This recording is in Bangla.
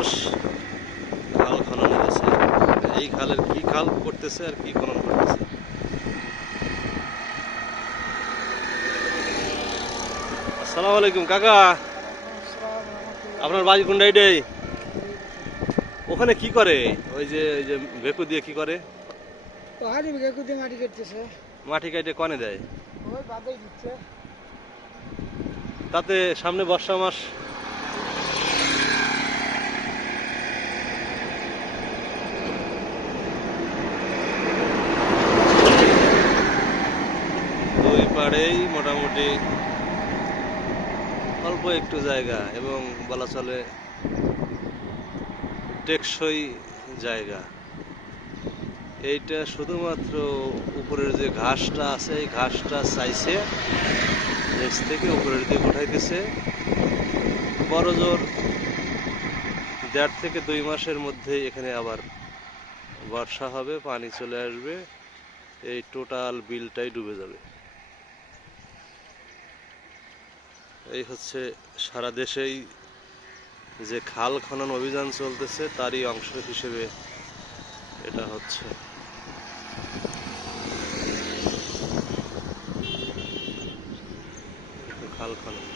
মাস খাল খনন হয়েছে। এই খালের কি খাল করতেছে আর কি খনন করতেছে। আসসালামু আলাইকুম কাকা, আপনার বাড়ি কোন সাইডে? ওখানে কি করে? ওই যে ভেকু দিয়ে কি করে? মাটি কাটতেছে, মাটি কাটে কনে দেয়? ওই বাদাই দিচ্ছে। তাতে সামনে বর্ষা মাস, দুই পাড়েই মোটামুটি অল্প একটু জায়গা এবং বলা চলে টেকসই জায়গা। এইটা শুধুমাত্র উপরের যে ঘাসটা আছে এই ঘাসটা চাইছে নিচ থেকে উপরের দিকে উঠাইতেছে। বড় জোর 1.5 থেকে 2 মাসের মধ্যেই এখানে আবার বর্ষা হবে, পানি চলে আসবে, এই টোটাল বিলটাই ডুবে যাবে। এই হচ্ছে সারা দেশেই যে খাল খনন অভিযান চলতেছে তারই অংশ হিসেবে এটা হচ্ছে। খাল খনন